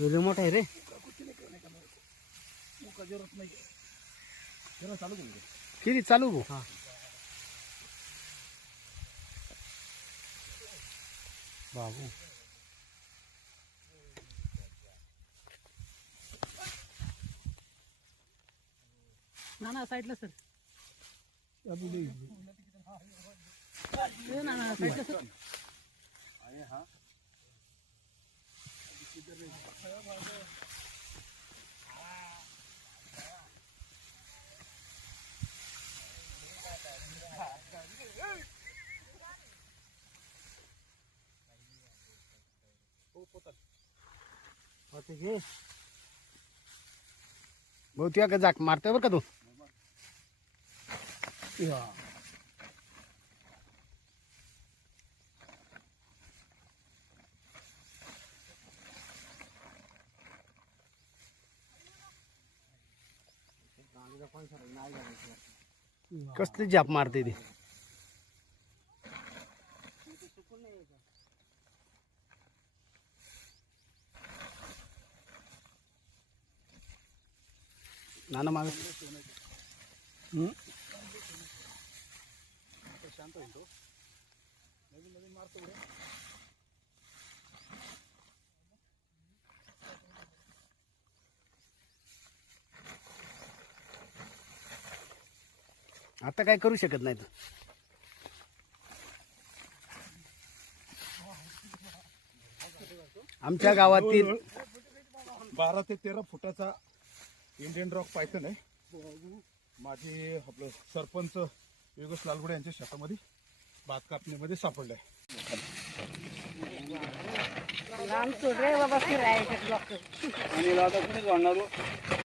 लय मोठा आहे रे. मुका जरत नाही जरा चालू करू दे. किती चालू भाऊ? हा. बाबू. ना ना साईडला सर. ना ना साईडला सर. भाऊ तुया का जाक मारतोय बरं का तू? कसली जाप मारते ती नाना माग हम्म? शांत होईल तो नवीन नवीन मारतो आता काय करू शकत नाही तू आमच्या गावातील बारा ते तेरा फुटाचा इंडियन रॉक पायथन आहे. माझे आपलं सरपंच योगेश लालगुडे यांच्या शेतामध्ये भात कापणीमध्ये सापडलंय. लांब